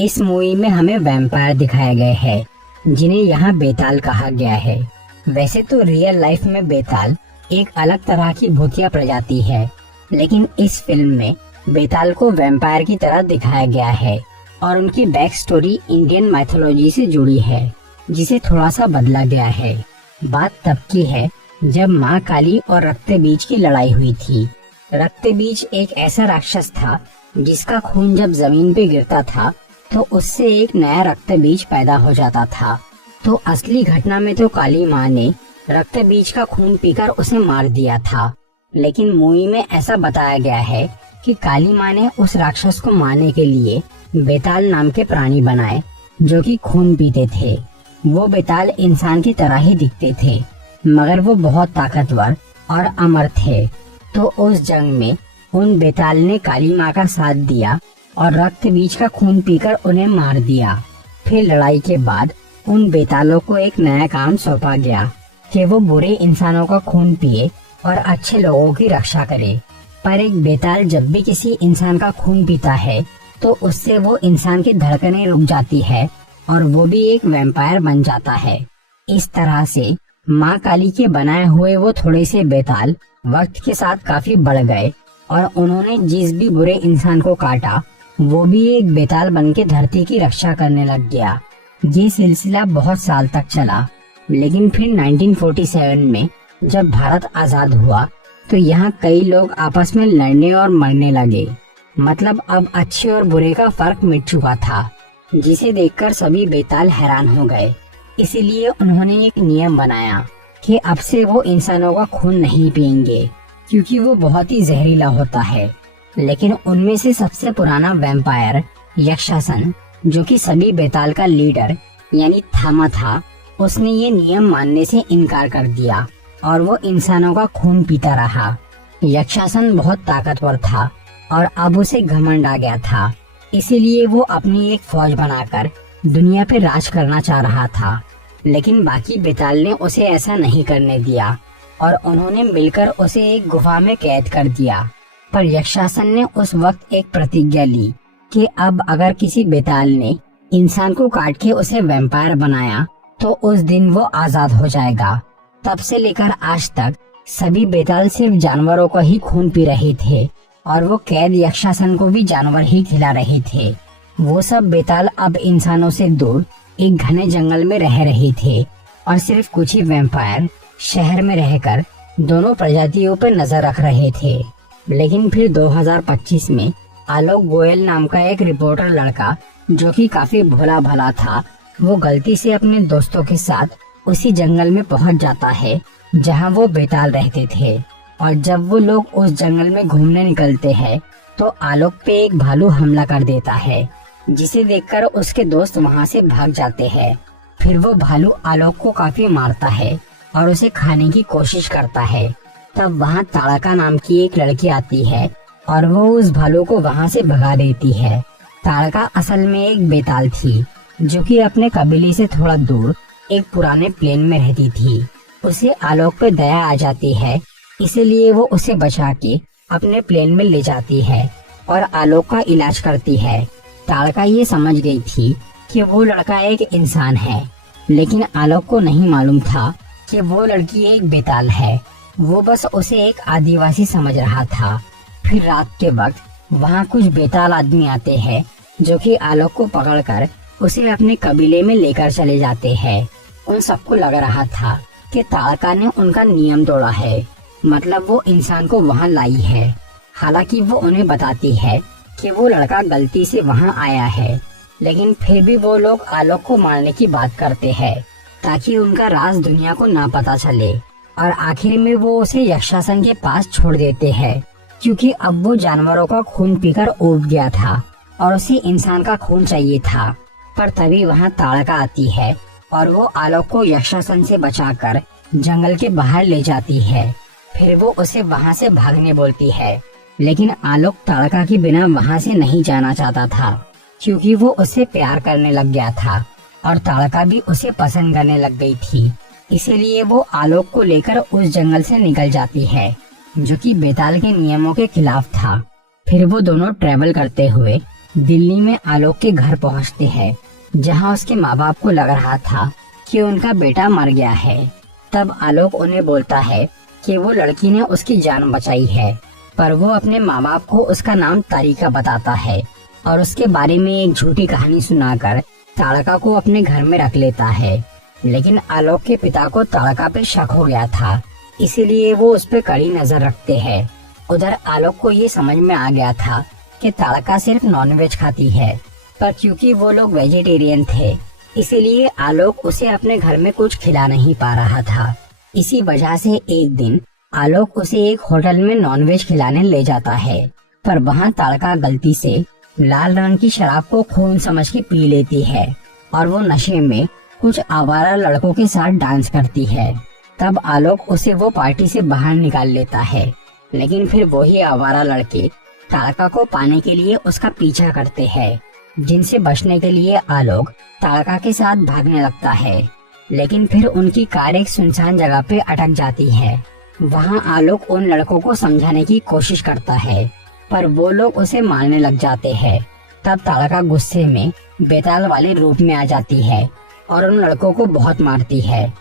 इस मूवी में हमें वैम्पायर दिखाया गया है जिन्हें यहाँ बेताल कहा गया है। वैसे तो रियल लाइफ में बेताल एक अलग तरह की भूतिया प्रजाति है, लेकिन इस फिल्म में बेताल को वैम्पायर की तरह दिखाया गया है और उनकी बैक स्टोरी इंडियन माइथोलॉजी से जुड़ी है, जिसे थोड़ा सा बदला गया है। बात तब की है जब माँ काली और रक्तबीज की लड़ाई हुई थी। रक्तबीज एक ऐसा राक्षस था जिसका खून जब जमीन पे गिरता था तो उससे एक नया रक्तबीज पैदा हो जाता था। तो असली घटना में तो काली माँ ने रक्तबीज का खून पीकर उसे मार दिया था, लेकिन मूवी में ऐसा बताया गया है कि काली माँ ने उस राक्षस को मारने के लिए बेताल नाम के प्राणी बनाए जो कि खून पीते थे। वो बेताल इंसान की तरह ही दिखते थे, मगर वो बहुत ताकतवर और अमर थे। तो उस जंग में उन बेताल ने काली माँ का साथ दिया और रक्तबीज का खून पीकर उन्हें मार दिया। फिर लड़ाई के बाद उन बेतालों को एक नया काम सौंपा गया कि वो बुरे इंसानों का खून पिए और अच्छे लोगों की रक्षा करे। पर एक बेताल जब भी किसी इंसान का खून पीता है तो उससे वो इंसान की धड़कनें रुक जाती है और वो भी एक वैम्पायर बन जाता है। इस तरह से माँ काली के बनाए हुए वो थोड़े से बेताल वक्त के साथ काफी बढ़ गए और उन्होंने जिस भी बुरे इंसान को काटा वो भी एक बेताल बन के धरती की रक्षा करने लग गया। ये सिलसिला बहुत साल तक चला, लेकिन फिर 1947 में जब भारत आजाद हुआ तो यहाँ कई लोग आपस में लड़ने और मरने लगे। मतलब अब अच्छे और बुरे का फर्क मिट चुका था, जिसे देखकर सभी बेताल हैरान हो गए। इसीलिए उन्होंने एक नियम बनाया कि अब से वो इंसानों का खून नहीं पिएंगे, क्योंकि वो बहुत ही जहरीला होता है। लेकिन उनमें से सबसे पुराना वैम्पायर यक्षासन, जो कि सभी बेताल का लीडर यानी थामा था, उसने ये नियम मानने से इनकार कर दिया और वो इंसानों का खून पीता रहा। यक्षासन बहुत ताकतवर था और अब उसे घमंड आ गया था, इसीलिए वो अपनी एक फौज बनाकर दुनिया पे राज करना चाह रहा था। लेकिन बाकी बेताल ने उसे ऐसा नहीं करने दिया और उन्होंने मिलकर उसे एक गुफा में कैद कर दिया। पर यक्षासन ने उस वक्त एक प्रतिज्ञा ली कि अब अगर किसी बेताल ने इंसान को काट के उसे वैम्पायर बनाया तो उस दिन वो आजाद हो जाएगा। तब से लेकर आज तक सभी बेताल सिर्फ जानवरों का ही खून पी रहे थे और वो कैद यक्षासन को भी जानवर ही खिला रहे थे। वो सब बेताल अब इंसानों से दूर एक घने जंगल में रह रहे थे और सिर्फ कुछ ही वैम्पायर शहर में रहकर दोनों प्रजातियों पर नजर रख रहे थे। लेकिन फिर 2025 में आलोक गोयल नाम का एक रिपोर्टर लड़का, जो कि काफी भोला भाला था, वो गलती से अपने दोस्तों के साथ उसी जंगल में पहुंच जाता है जहां वो बेताल रहते थे। और जब वो लोग उस जंगल में घूमने निकलते हैं तो आलोक पे एक भालू हमला कर देता है, जिसे देखकर उसके दोस्त वहां से भाग जाते हैं। फिर वो भालू आलोक को काफी मारता है और उसे खाने की कोशिश करता है। तब वहाँ ताड़का नाम की एक लड़की आती है और वो उस भालू को वहाँ से भगा देती है। ताड़का असल में एक बेताल थी, जो कि अपने कबीले से थोड़ा दूर एक पुराने प्लेन में रहती थी। उसे आलोक पे दया आ जाती है, इसीलिए वो उसे बचा के अपने प्लेन में ले जाती है और आलोक का इलाज करती है। ताड़का ये समझ गई थी कि वो लड़का एक इंसान है, लेकिन आलोक को नहीं मालूम था कि वो लड़की एक बेताल है। वो बस उसे एक आदिवासी समझ रहा था। फिर रात के वक्त वहाँ कुछ बेताल आदमी आते हैं, जो कि आलोक को पकड़कर उसे अपने कबीले में लेकर चले जाते हैं। उन सबको लग रहा था कि ताड़का ने उनका नियम तोड़ा है, मतलब वो इंसान को वहाँ लाई है। हालांकि वो उन्हें बताती है कि वो लड़का गलती से वहाँ आया है, लेकिन फिर भी वो लोग आलोक को मारने की बात करते हैं ताकि उनका राज दुनिया को ना पता चले। और आखिर में वो उसे यक्षासन के पास छोड़ देते हैं, क्योंकि अब वो जानवरों का खून पीकर ऊब गया था और उसे इंसान का खून चाहिए था। पर तभी वहाँ ताड़का आती है और वो आलोक को यक्षासन से बचाकर जंगल के बाहर ले जाती है। फिर वो उसे वहाँ से भागने बोलती है, लेकिन आलोक ताड़का के बिना वहाँ से नहीं जाना चाहता था, क्योंकि वो उससे प्यार करने लग गया था और ताड़का भी उसे पसंद करने लग गई थी। इसीलिए वो आलोक को लेकर उस जंगल से निकल जाती है, जो कि बेताल के नियमों के खिलाफ था। फिर वो दोनों ट्रेवल करते हुए दिल्ली में आलोक के घर पहुंचते हैं, जहां उसके माँ बाप को लग रहा था कि उनका बेटा मर गया है। तब आलोक उन्हें बोलता है कि वो लड़की ने उसकी जान बचाई है, पर वो अपने माँ बाप को उसका नाम तारिका बताता है और उसके बारे में एक झूठी कहानी सुनाकर ताड़का को अपने घर में रख लेता है। लेकिन आलोक के पिता को ताड़का पे शक हो गया था, इसीलिए वो उस पे कड़ी नजर रखते हैं। उधर आलोक को ये समझ में आ गया था कि ताड़का सिर्फ नॉनवेज खाती है, पर क्योंकि वो लोग वेजिटेरियन थे, इसीलिए आलोक उसे अपने घर में कुछ खिला नहीं पा रहा था। इसी वजह से एक दिन आलोक उसे एक होटल में नॉनवेज खिलाने ले जाता है, पर वहाँ ताड़का गलती से लाल रंग की शराब को खून समझ के पी लेती है और वो नशे में कुछ आवारा लड़कों के साथ डांस करती है। तब आलोक उसे वो पार्टी से बाहर निकाल लेता है, लेकिन फिर वही आवारा लड़के ताड़का को पाने के लिए उसका पीछा करते हैं, जिनसे बचने के लिए आलोक ताड़का के साथ भागने लगता है। लेकिन फिर उनकी कार एक सुनसान जगह पे अटक जाती है। वहाँ आलोक उन लड़कों को समझाने की कोशिश करता है, पर वो लोग उसे मारने लग जाते हैं। तब ताड़का गुस्से में बेताल वाले रूप में आ जाती है और उन लड़कों को बहुत मारती है।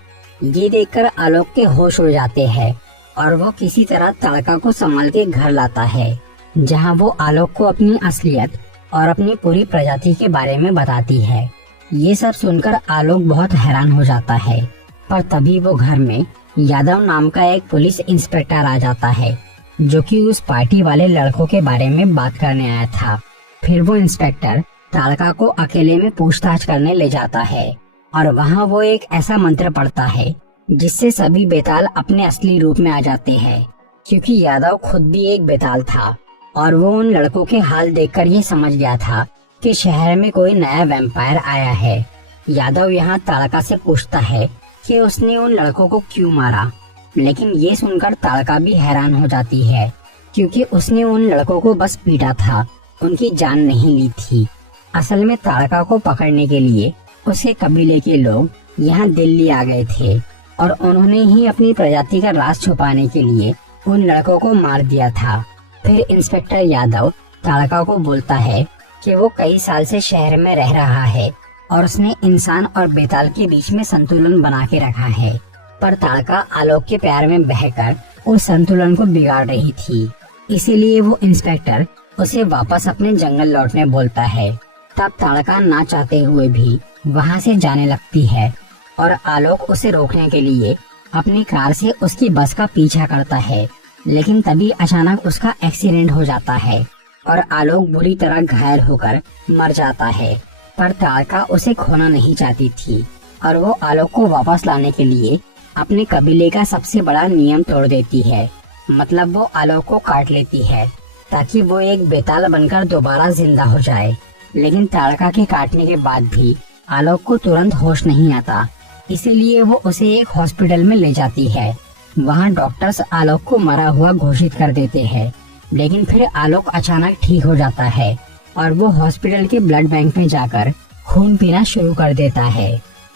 ये देखकर आलोक के होश उड़ जाते हैं और वो किसी तरह ताड़का को संभाल के घर लाता है, जहाँ वो आलोक को अपनी असलियत और अपनी पूरी प्रजाति के बारे में बताती है। ये सब सुनकर आलोक बहुत हैरान हो जाता है, पर तभी वो घर में यादव नाम का एक पुलिस इंस्पेक्टर आ जाता है, जो कि उस पार्टी वाले लड़कों के बारे में बात करने आया था। फिर वो इंस्पेक्टर ताड़का को अकेले में पूछताछ करने ले जाता है और वहाँ वो एक ऐसा मंत्र पढ़ता है जिससे सभी बेताल अपने असली रूप में आ जाते हैं, क्योंकि यादव खुद भी एक बेताल था और वो उन लड़कों के हाल देखकर ये समझ गया था कि शहर में कोई नया वैम्पायर आया है। यादव यहाँ ताड़का से पूछता है कि उसने उन लड़कों को क्यों मारा, लेकिन ये सुनकर ताड़का भी हैरान हो जाती है, क्योंकि उसने उन लड़कों को बस पीटा था, उनकी जान नहीं ली थी। असल में ताड़का को पकड़ने के लिए उसके कबीले के लोग यहाँ दिल्ली आ गए थे और उन्होंने ही अपनी प्रजाति का राज छुपाने के लिए उन लड़कों को मार दिया था। फिर इंस्पेक्टर यादव ताड़का को बोलता है कि वो कई साल से शहर में रह रहा है और उसने इंसान और बेताल के बीच में संतुलन बना के रखा है, पर ताड़का आलोक के प्यार में बहकर उस संतुलन को बिगाड़ रही थी। इसीलिए वो इंस्पेक्टर उसे वापस अपने जंगल लौटने बोलता है। तब ताड़का ना चाहते हुए भी वहाँ से जाने लगती है और आलोक उसे रोकने के लिए अपनी कार से उसकी बस का पीछा करता है, लेकिन तभी अचानक उसका एक्सीडेंट हो जाता है और आलोक बुरी तरह घायल होकर मर जाता है। पर ताड़का उसे खोना नहीं चाहती थी और वो आलोक को वापस लाने के लिए अपने कबीले का सबसे बड़ा नियम तोड़ देती है, मतलब वो आलोक को काट लेती है ताकि वो एक बेताल बनकर दोबारा जिंदा हो जाए। लेकिन ताड़का के काटने के बाद भी आलोक को तुरंत होश नहीं आता, इसीलिए वो उसे एक हॉस्पिटल में ले जाती है। वहाँ डॉक्टर्स आलोक को मरा हुआ घोषित कर देते हैं, लेकिन फिर आलोक अचानक ठीक हो जाता है और वो हॉस्पिटल के ब्लड बैंक में जाकर खून पीना शुरू कर देता है।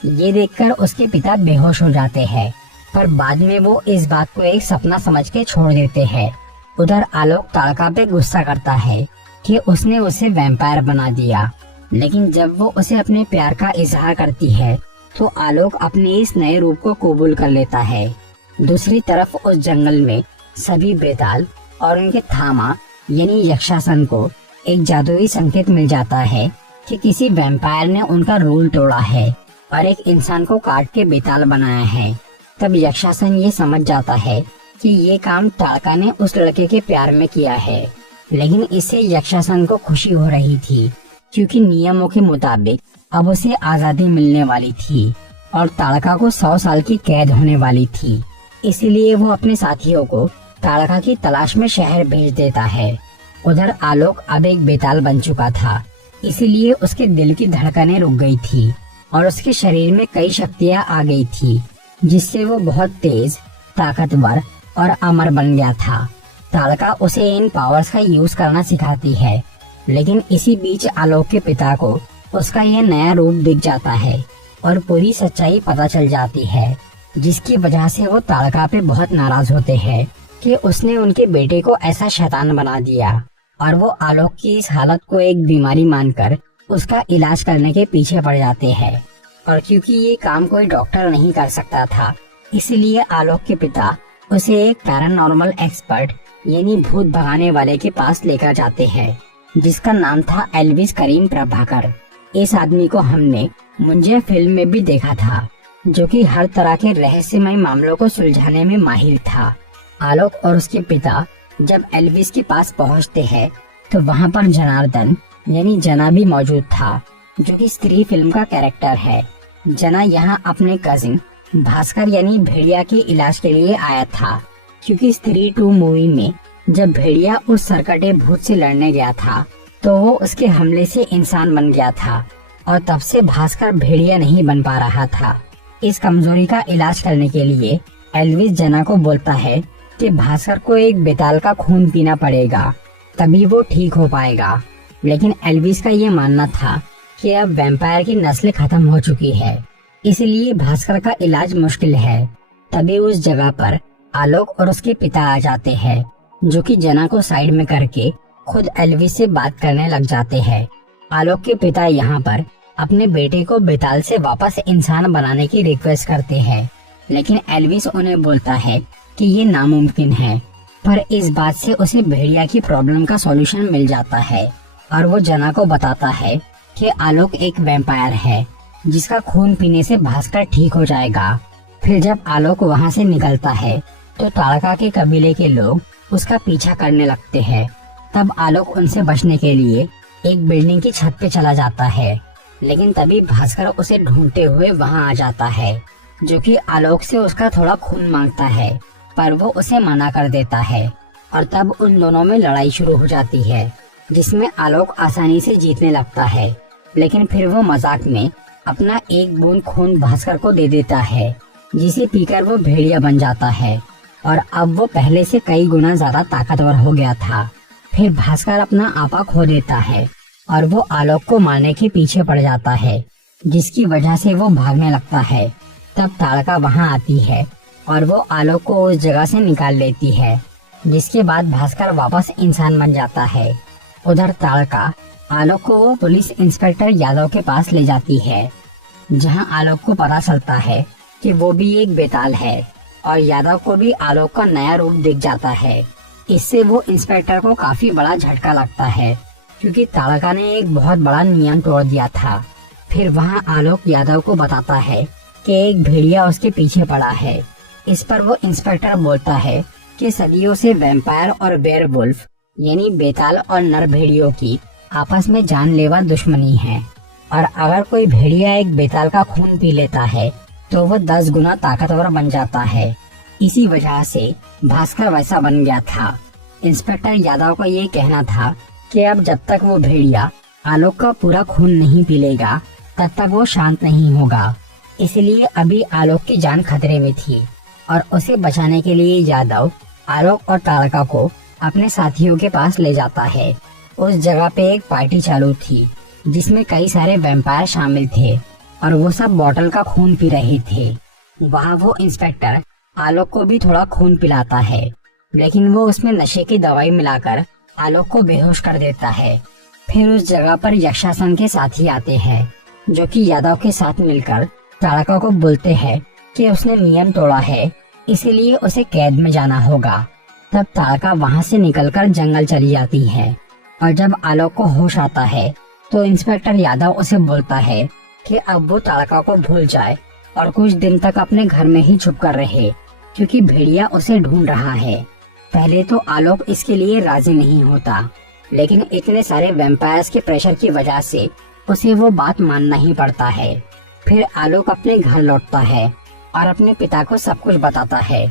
ये देखकर उसके पिता बेहोश हो जाते हैं, पर बाद में वो इस बात को एक सपना समझ के छोड़ देते हैं। उधर आलोक ताड़का पे गुस्सा करता है कि उसने उसे वैम्पायर बना दिया, लेकिन जब वो उसे अपने प्यार का इजहार करती है तो आलोक अपने इस नए रूप को कबूल कर लेता है। दूसरी तरफ उस जंगल में सभी बेताल और उनके थामा यानी यक्षासन को एक जादुई संकेत मिल जाता है कि किसी वैम्पायर ने उनका रूल तोड़ा है और एक इंसान को काट के बेताल बनाया है। तब यक्षासन ये समझ जाता है कि ये काम ताड़का ने उस लड़के के प्यार में किया है, लेकिन इससे यक्षासन को खुशी हो रही थी क्योंकि नियमों के मुताबिक अब उसे आजादी मिलने वाली थी और ताड़का को 100 साल की कैद होने वाली थी। इसीलिए वो अपने साथियों को ताड़का की तलाश में शहर भेज देता है। उधर आलोक अब एक बेताल बन चुका था, इसीलिए उसके दिल की धड़कनें रुक गई थी और उसके शरीर में कई शक्तियाँ आ गई थी, जिससे वो बहुत तेज, ताकतवर और अमर बन गया था। ताड़का उसे इन पावर्स का यूज करना सिखाती है, लेकिन इसी बीच आलोक के पिता को उसका यह नया रूप दिख जाता है और पूरी सच्चाई पता चल जाती है, जिसकी वजह से वो ताड़का पे बहुत नाराज होते हैं कि उसने उनके बेटे को ऐसा शैतान बना दिया। और वो आलोक की इस हालत को एक बीमारी मानकर उसका इलाज करने के पीछे पड़ जाते हैं। और क्योंकि ये काम कोई डॉक्टर नहीं कर सकता था, इसलिए आलोक के पिता उसे एक पैरानॉर्मल एक्सपर्ट यानी भूत भगाने वाले के पास लेकर जाते हैं, जिसका नाम था एल्विस करीम प्रभाकर। इस आदमी को हमने मुंजे फिल्म में भी देखा था, जो कि हर तरह के रहस्यमय मामलों को सुलझाने में माहिर था। आलोक और उसके पिता जब एल्विस के पास पहुंचते हैं तो वहां पर जनार्दन यानी जना भी मौजूद था, जो कि स्त्री फिल्म का कैरेक्टर है। जना यहाँ अपने कजिन भास्कर यानी भेड़िया के इलाज के लिए आया था, क्योंकि स्त्री 2 मूवी में जब भेड़िया उस सरकटे भूत से लड़ने गया था तो वो उसके हमले से इंसान बन गया था, और तब से भास्कर भेड़िया नहीं बन पा रहा था। इस कमजोरी का इलाज करने के लिए एल्विस जना को बोलता है कि भास्कर को एक बेताल का खून पीना पड़ेगा, तभी वो ठीक हो पाएगा। लेकिन एल्विस का ये मानना था कि अब वैम्पायर की नस्ल खत्म हो चुकी है, इसलिए भास्कर का इलाज मुश्किल है। तभी उस जगह पर आलोक और उसके पिता आ जाते हैं, जो कि जना को साइड में करके खुद एल्विस से बात करने लग जाते हैं। आलोक के पिता यहाँ पर अपने बेटे को बेताल से वापस इंसान बनाने की रिक्वेस्ट करते हैं, लेकिन एल्विस उन्हें बोलता है कि ये नामुमकिन है। पर इस बात से उसे भेड़िया की प्रॉब्लम का सॉल्यूशन मिल जाता है, और वो जना को बताता है कि आलोक एक वैम्पायर है, जिसका खून पीने से भास्कर ठीक हो जाएगा। फिर जब आलोक वहाँ से निकलता है तो ताड़का के कबीले के लोग उसका पीछा करने लगते हैं। तब आलोक उनसे बचने के लिए एक बिल्डिंग की छत पे चला जाता है, लेकिन तभी भास्कर उसे ढूंढते हुए वहाँ आ जाता है, जो कि आलोक से उसका थोड़ा खून मांगता है, पर वो उसे मना कर देता है। और तब उन दोनों में लड़ाई शुरू हो जाती है, जिसमें आलोक आसानी से जीतने लगता है। लेकिन फिर वो मजाक में अपना एक बूंद खून भास्कर को दे देता है, जिसे पीकर वो भेड़िया बन जाता है, और अब वो पहले से कई गुना ज्यादा ताकतवर हो गया था। फिर भास्कर अपना आपा खो देता है और वो आलोक को मारने के पीछे पड़ जाता है, जिसकी वजह से वो भागने लगता है। तब ताड़का वहाँ आती है और वो आलोक को उस जगह से निकाल लेती है, जिसके बाद भास्कर वापस इंसान बन जाता है। उधर ताड़का आलोक को वो पुलिस इंस्पेक्टर यादव के पास ले जाती है, जहाँ आलोक को पता चलता है कि वो भी एक बेताल है, और यादव को भी आलोक का नया रूप दिख जाता है। इससे वो इंस्पेक्टर को काफी बड़ा झटका लगता है, क्योंकि ताड़का ने एक बहुत बड़ा नियम तोड़ दिया था। फिर वहाँ आलोक यादव को बताता है कि एक भेड़िया उसके पीछे पड़ा है। इस पर वो इंस्पेक्टर बोलता है कि सदियों से वैम्पायर और वेयरवुल्फ यानी बेताल और नर भेड़ियों की आपस में जानलेवा दुश्मनी है, और अगर कोई भेड़िया एक बेताल का खून पी लेता है तो वो 10 गुना ताकतवर बन जाता है। इसी वजह से भास्कर वैसा बन गया था। इंस्पेक्टर यादव का ये कहना था कि अब जब तक वो भेड़िया आलोक का पूरा खून नहीं पी लेगा तब तक वो शांत नहीं होगा। इसलिए अभी आलोक की जान खतरे में थी, और उसे बचाने के लिए यादव आलोक और ताड़का को अपने साथियों के पास ले जाता है। उस जगह पे एक पार्टी चालू थी, जिसमें कई सारे वैम्पायर शामिल थे, और वो सब बोतल का खून पी रहे थे। वहाँ वो इंस्पेक्टर आलोक को भी थोड़ा खून पिलाता है, लेकिन वो उसमें नशे की दवाई मिलाकर आलोक को बेहोश कर देता है। फिर उस जगह पर यक्षासन के साथी आते हैं, जो कि यादव के साथ मिलकर ताड़का को बोलते हैं कि उसने नियम तोड़ा है, इसीलिए उसे कैद में जाना होगा। तब ताड़का वहाँ से निकलकर जंगल चली जाती है, और जब आलोक को होश आता है तो इंस्पेक्टर यादव उसे बोलता है कि अब वो ताड़का को भूल जाए और कुछ दिन तक अपने घर में ही छुप कर रहे, क्योंकि भेड़िया उसे ढूंढ रहा है। पहले तो आलोक इसके लिए राजी नहीं होता, लेकिन इतने सारे वैम्पायर्स के प्रेशर की वजह से उसे वो बात मानना ही पड़ता है। फिर आलोक अपने घर लौटता है और अपने पिता को सब कुछ बताता है,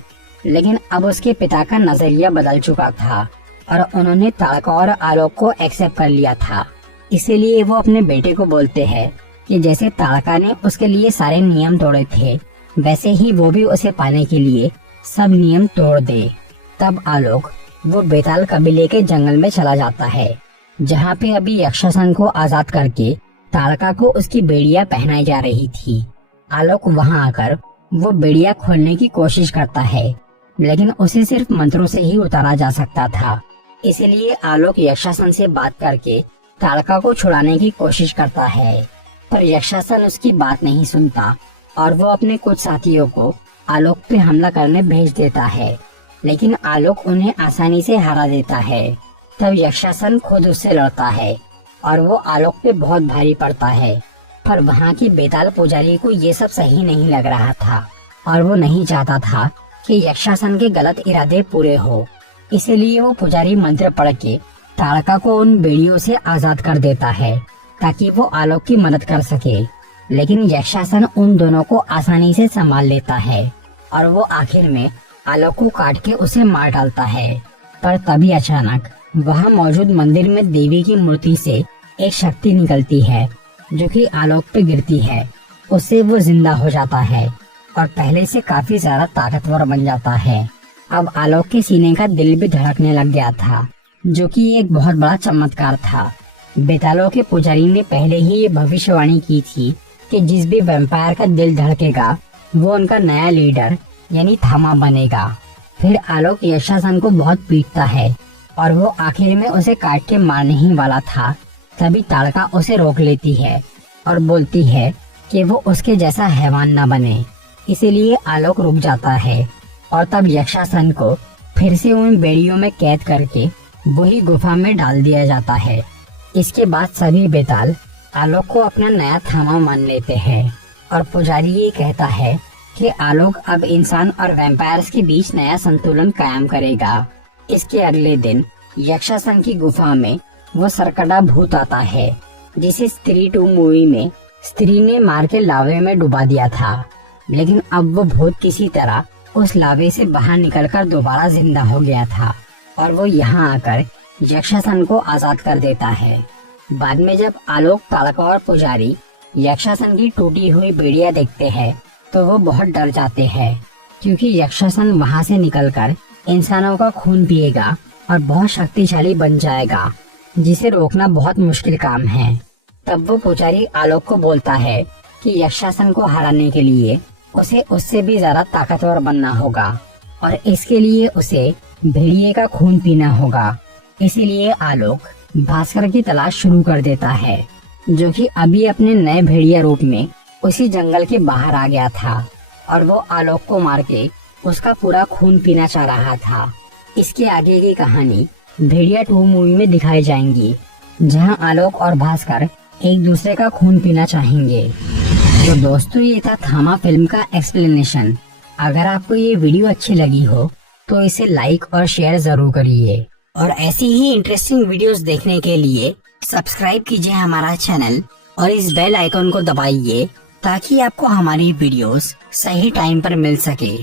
लेकिन अब उसके पिता का नजरिया बदल चुका था और उन्होंने ताड़का और आलोक को एक्सेप्ट कर लिया था। इसीलिए वो अपने बेटे को बोलते हैं कि जैसे ताड़का ने उसके लिए सारे नियम तोड़े थे, वैसे ही वो भी उसे पाने के लिए सब नियम तोड़ दे। तब आलोक वो बेताल कबीले के जंगल में चला जाता है, जहाँ पे अभी यक्षासन को आजाद करके ताड़का को उसकी बेड़िया पहनाई जा रही थी। आलोक वहाँ आकर वो बेड़िया खोलने की कोशिश करता है, लेकिन उसे सिर्फ मंत्रों से ही उतारा जा सकता था। इसलिए आलोक यक्षासन से बात करके ताड़का को छुड़ाने की कोशिश करता है, पर यक्षासन उसकी बात नहीं सुनता और वो अपने कुछ साथियों को आलोक पे हमला करने भेज देता है, लेकिन आलोक उन्हें आसानी से हरा देता है। तब यक्षासन खुद उससे लड़ता है और वो आलोक पे बहुत भारी पड़ता है, पर वहाँ की बेताल पुजारी को ये सब सही नहीं लग रहा था और वो नहीं चाहता था कि यक्षासन के गलत इरादे पूरे हो। इसलिए वो पुजारी मंत्र पढ़ के ताड़का को उन बेड़ियों से आजाद कर देता है ताकि वो आलोक की मदद कर सके, लेकिन यक्षासन उन दोनों को आसानी से संभाल लेता है और वो आखिर में आलोक को काट के उसे मार डालता है। पर तभी अचानक वहाँ मौजूद मंदिर में देवी की मूर्ति से एक शक्ति निकलती है जो कि आलोक पे गिरती है। उससे वो जिंदा हो जाता है और पहले से काफी ज्यादा ताकतवर बन जाता है। अब आलोक के सीने का दिल भी धड़कने लग गया था, जो कि एक बहुत बड़ा चमत्कार था। बेतालों के पुजारी ने पहले ही ये भविष्यवाणी की थी कि जिस भी वैम्पायर का दिल धड़केगा वो उनका नया लीडर यानी थामा बनेगा। फिर आलोक यक्षासन को बहुत पीटता है और वो आखिर में उसे काट के मारने ही वाला था। तभी ताड़का उसे रोक लेती है और बोलती है कि वो उसके जैसा हैवान न बने। इसीलिए आलोक रुक जाता है और तब यक्षासन को फिर से उन बेड़ियों में कैद करके वही गुफा में डाल दिया जाता है। इसके बाद सभी बेताल आलोक को अपना नया थामा मान लेते हैं और पुजारी ये कहता है कि आलोक अब इंसान और वैम्पायर्स के बीच नया संतुलन कायम करेगा। इसके अगले दिन यक्षासन की गुफा में वो सरकड़ा भूत आता है जिसे स्त्री 2 मूवी में स्त्री ने मार के लावे में डुबा दिया था, लेकिन अब वो भूत किसी तरह उस लावे से बाहर निकलकर दोबारा जिंदा हो गया था और वो यहाँ आकर यक्षासन को आजाद कर देता है। बाद में जब आलोक, ताड़का और पुजारी यक्षासन की टूटी हुई बेड़िया देखते हैं तो वो बहुत डर जाते हैं, क्योंकि यक्षासन वहाँ से निकलकर इंसानों का खून पिएगा और बहुत शक्तिशाली बन जाएगा, जिसे रोकना बहुत मुश्किल काम है। तब वो पुजारी आलोक को बोलता है कि यक्षासन को हराने के लिए उसे उससे भी ज्यादा ताकतवर बनना होगा और इसके लिए उसे भेड़िए का खून पीना होगा। इसीलिए आलोक भास्कर की तलाश शुरू कर देता है, जो कि अभी अपने नए भेड़िया रूप में उसी जंगल के बाहर आ गया था और वो आलोक को मार के उसका पूरा खून पीना चाह रहा था। इसके आगे की कहानी भेड़िया 2 मूवी में दिखाई जाएंगी, जहां आलोक और भास्कर एक दूसरे का खून पीना चाहेंगे। तो दोस्तों, ये था थामा फिल्म का एक्सप्लेनेशन। अगर आपको ये वीडियो अच्छी लगी हो तो इसे लाइक और शेयर जरूर करिए और ऐसी ही इंटरेस्टिंग वीडियोस देखने के लिए सब्सक्राइब कीजिए हमारा चैनल और इस बेल आइकन को दबाइए ताकि आपको हमारी वीडियोस सही टाइम पर मिल सके।